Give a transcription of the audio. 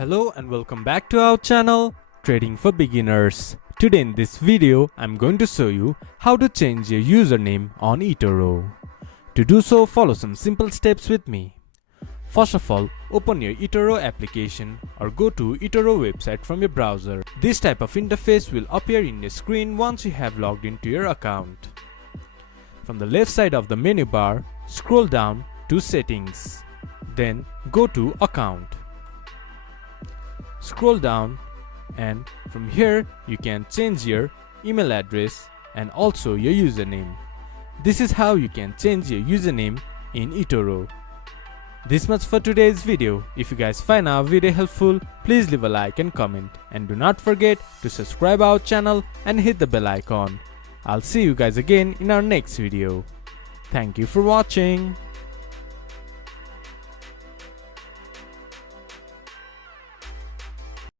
Hello and welcome back to our channel Trading for Beginners. Today in this video I'm going to show you how to change your username on Etoro. To do so, follow some simple steps with me. First of all, open your Etoro application or go to Etoro website from your browser. This type of interface will appear in your screen once you have logged into your account. From the left side of the menu bar, scroll down to Settings. Then go to Account. Scroll down and from here you can change your email address and also your username. This is how you can change your username in Etoro. This much for today's video. If you guys find our video helpful, please leave a like and comment, and do not forget to subscribe our channel and hit the bell icon. I'll see you guys again in our next video. Thank you for watching.